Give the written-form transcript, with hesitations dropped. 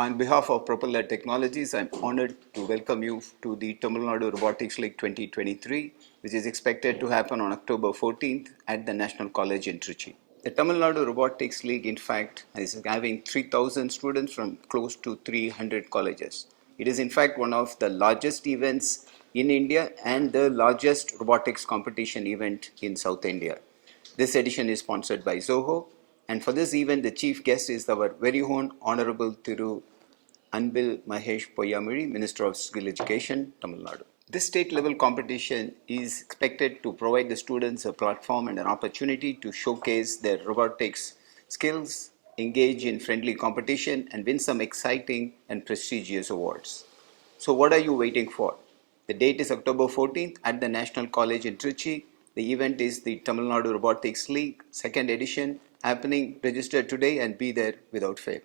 On behalf of Propeller Technologies, I'm honored to welcome you to the Tamil Nadu Robotics League 2023, which is expected to happen on October 14th at the National College in Trichy. The Tamil Nadu Robotics League, in fact, is having 3,000 students from close to 300 colleges. It is, in fact, one of the largest events in India and the largest robotics competition event in South India. This edition is sponsored by Zoho, and for this event, the chief guest is our very own Honorable Tiru Anbil Mahesh Poyamuri, Minister of Skill Education, Tamil Nadu. This state level competition is expected to provide the students a platform and an opportunity to showcase their robotics skills, engage in friendly competition, and win some exciting and prestigious awards. So what are you waiting for? The date is October 14th at the National College in Trichy. The event is the Tamil Nadu Robotics League, second edition, happening. Register today and be there without fail.